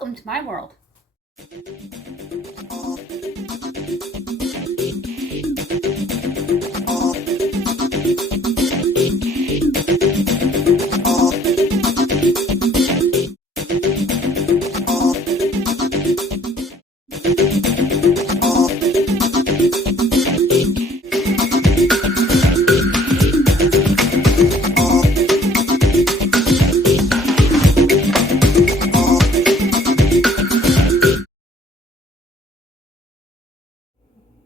Welcome to my world.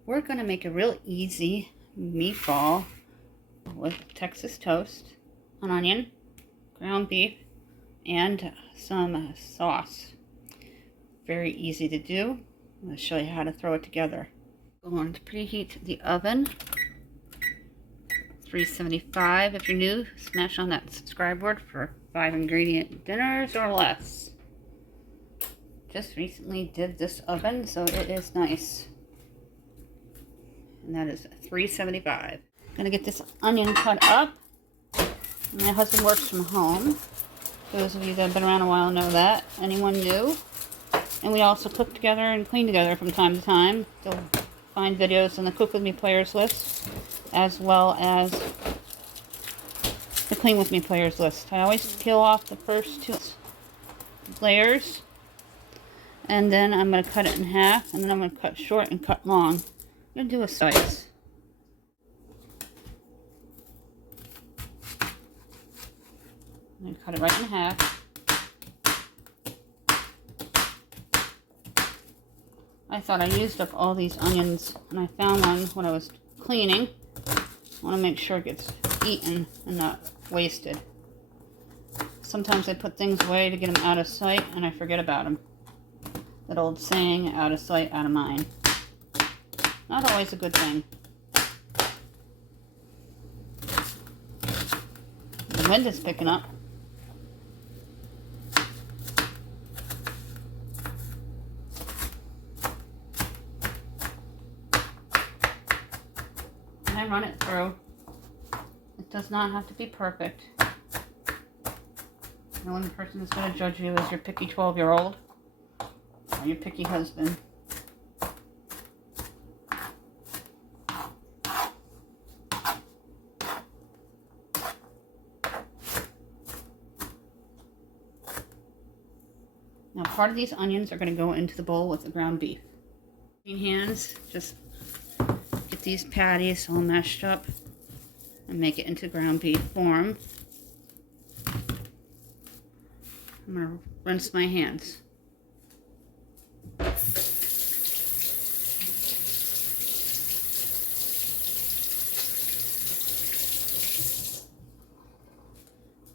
We're going to make a real easy meatball with Texas toast, an onion, ground beef, and some sauce. Very easy to do. I'm going to show you how to throw it together. Going to preheat the oven. 375. If you're new, smash on that subscribe word for 5 ingredient dinners or less. Just recently did this oven, so it is nice. And that is 375. I'm gonna get this onion cut up. My husband works from home. Those of you that have been around a while know that. Anyone new? And we also cook together and clean together from time to time. You'll find videos on the Cook With Me players list, as well as the Clean With Me players list. I always peel off the first 2 layers, and then I'm going to cut it in half, and then I'm going to cut short and cut long. I'm going to do a slice. I'm going to cut it right in half. I thought I used up all these onions, and I found one when I was cleaning. I want to make sure it gets eaten and not wasted. Sometimes I put things away to get them out of sight, and I forget about them. That old saying, out of sight, out of mind. Not always a good thing. The wind is picking up. And I run it through. It does not have to be perfect. The only person that's going to judge you is your picky 12-year-old or your picky husband. Now, part of these onions are going to go into the bowl with the ground beef. Clean hands, just get these patties all mashed up and make it into ground beef form. I'm going to rinse my hands.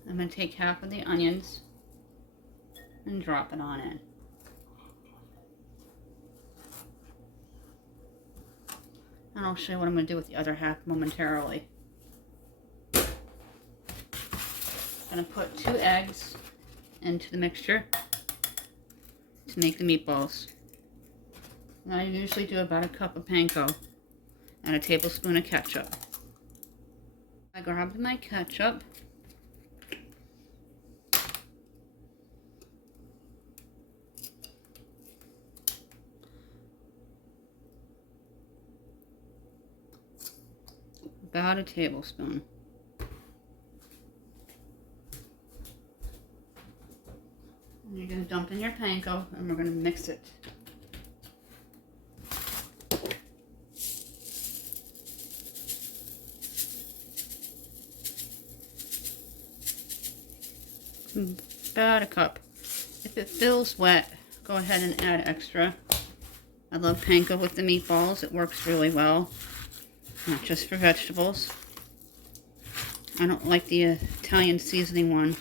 I'm going to take half of the onions and drop it on in. And I'll show you what I'm going to do with the other half momentarily. I'm going to put 2 eggs into the mixture to make the meatballs. And I usually do about a cup of panko and a tablespoon of ketchup. I grabbed my ketchup. About a tablespoon. And you're going to dump in your panko and we're going to mix it. About a cup. If it feels wet, go ahead and add extra. I love panko with the meatballs. It works really well. Not just for vegetables. I don't like the Italian seasoning one.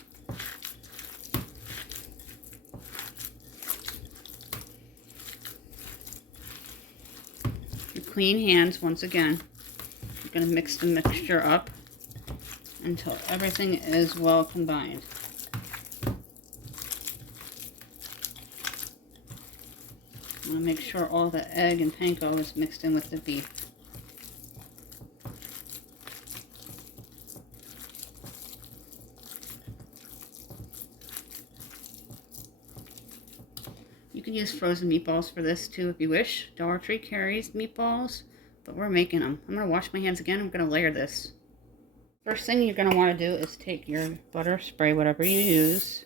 Your clean hands once again. You're going to mix the mixture up until everything is well combined. I want to make sure all the egg and panko is mixed in with the beef. can use frozen meatballs for this too if you wish. Dollar Tree carries meatballs, but we're making them. I'm going to wash my hands again. I'm going to layer this. First thing you're going to want to do is take your butter, spray whatever you use.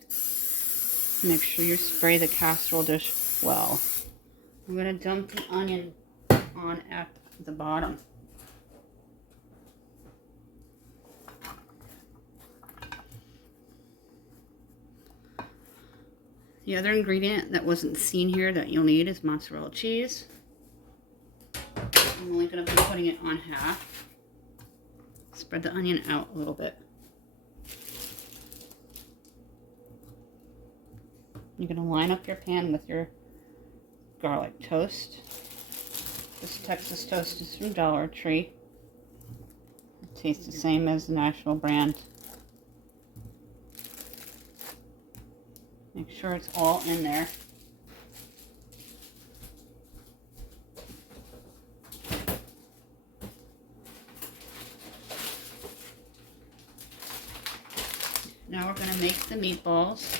Make sure you spray the casserole dish well. I'm going to dump the onion on at the bottom. The other ingredient that wasn't seen here that you'll need is mozzarella cheese. I'm only going to be putting it on half. Spread the onion out a little bit. You're going to line up your pan with your garlic toast. This Texas toast is from Dollar Tree. It tastes the same as the national brand. Make sure it's all in there. Now we're going to make the meatballs.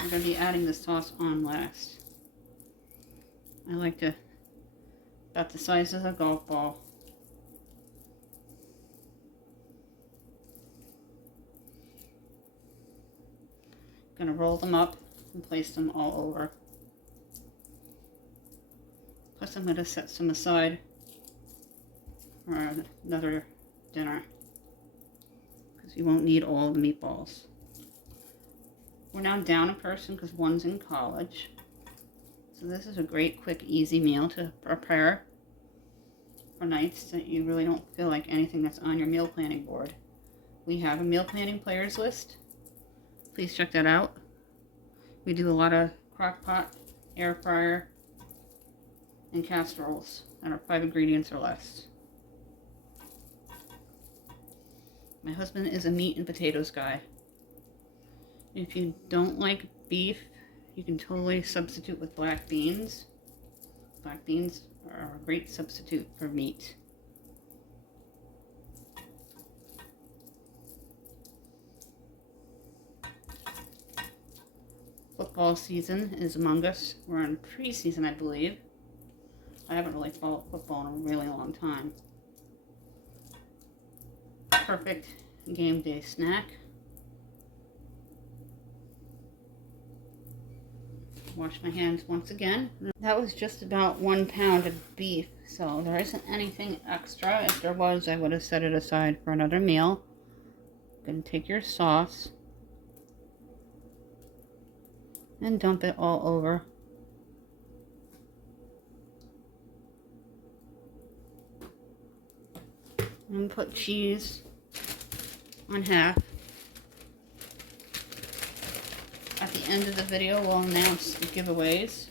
I'm going to be adding the sauce on last. I like to, about the size of a golf ball. Going to roll them up and place them all over. Plus I'm going to set some aside for another dinner, because you won't need all the meatballs. We're now down a person because one's in college. So this is a great, quick, easy meal to prepare for nights that you really don't feel like anything that's on your meal planning board. We have a meal planning players list. Please check that out. We do a lot of crock pot, air fryer, and casseroles that are 5 ingredients or less. My husband is a meat and potatoes guy. If you don't like beef, you can totally substitute with black beans. Black beans are a great substitute for meat. Football season is among us. We're in preseason, I believe. I haven't really followed football in a really long time. Perfect game day snack. Wash my hands once again. That was just about 1 pound of beef, so there isn't anything extra. If there was, I would have set it aside for another meal. You're going to take your sauce and dump it all over. And put cheese on half. At the end of the video, we'll announce the giveaways.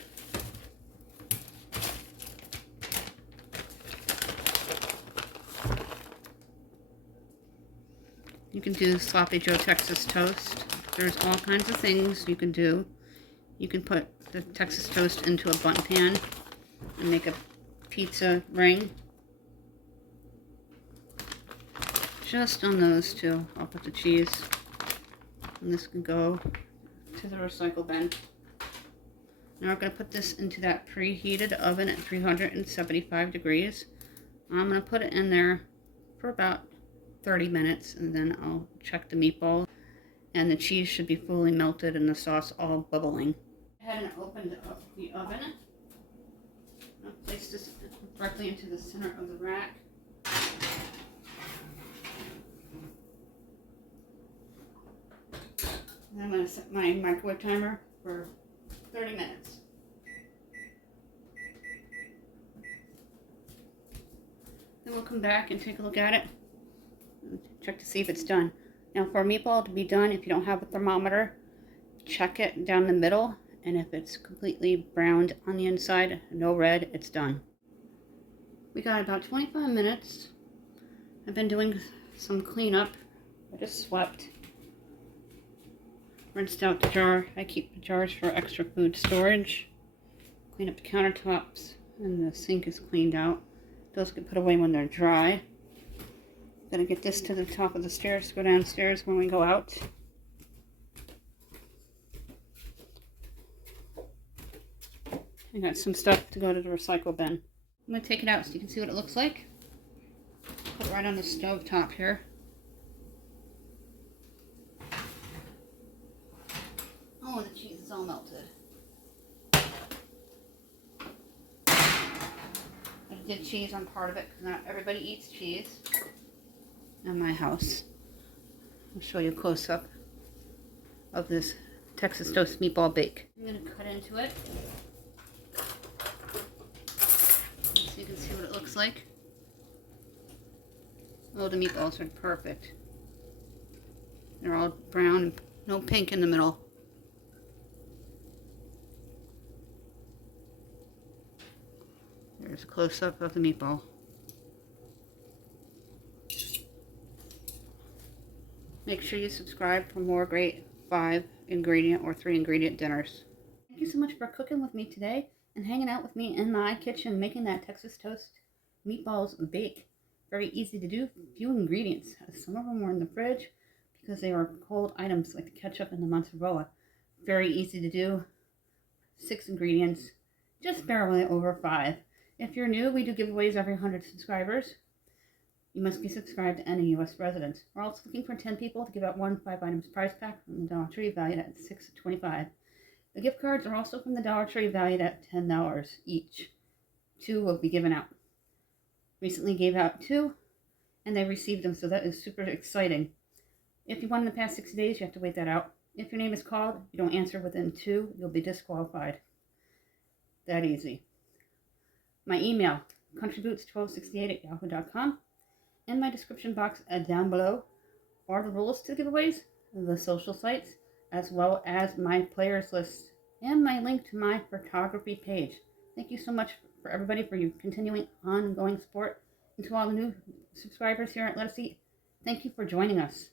You can do Sloppy Joe Texas toast. There's all kinds of things you can do. You can put the Texas toast into a bun pan and make a pizza ring. Just on those two, I'll put the cheese. And this can go to the recycle bin. Now we're going to put this into that preheated oven at 375 degrees. I'm going to put it in there for about 30 minutes, and then I'll check the meatballs. And the cheese should be fully melted and the sauce all bubbling. I hadn't opened up the oven. I'll place this directly into the center of the rack. And I'm going to set my microwave timer for 30 minutes. Then we'll come back and take a look at it and check to see if it's done. Now for a meatball to be done, if you don't have a thermometer, check it down the middle, and if it's completely browned on the inside, no red, it's done. We got about 25 minutes. I've been doing some cleanup. I just swept. Rinsed out the jar. I keep the jars for extra food storage. Clean up the countertops, and the sink is cleaned out. Those get put away when they're dry. Gonna get this to the top of the stairs to go downstairs when we go out. I got some stuff to go to the recycle bin. I'm going to take it out so you can see what it looks like. Put it right on the stove top here. Oh, the cheese is all melted. I did cheese on part of it because not everybody eats cheese in my house. I'll show you a close-up of this Texas toast meatball bake. I'm going to cut into it so you can see what it looks like. Oh, the meatballs are perfect. They're all brown, no pink in the middle. There's a close-up of the meatball. Make sure you subscribe for more great 5-ingredient or 3-ingredient dinners. Thank you so much for cooking with me today and hanging out with me in my kitchen making that Texas toast meatballs bake. Very easy to do, few ingredients. Some of them were in the fridge because they are cold items like the ketchup and the mozzarella. Very easy to do. 6 ingredients, just barely over 5. If you're new, we do giveaways every 100 subscribers. You must be subscribed to any U.S. resident. We're also looking for 10 people to give out one 5-items prize pack from the Dollar Tree valued at $6.25. The gift cards are also from the Dollar Tree valued at $10 each. 2 will be given out. Recently gave out 2, and they received them, so that is super exciting. If you won in the past 60 days, you have to wait that out. If your name is called, you don't answer within 2, you'll be disqualified. That easy. My email, countryboots1268@yahoo.com. In my description box down below are the rules to the giveaways, the social sites, as well as my players list, and my link to my photography page. Thank you so much for everybody for your continuing ongoing support. And to all the new subscribers here at Let Us Eat, thank you for joining us.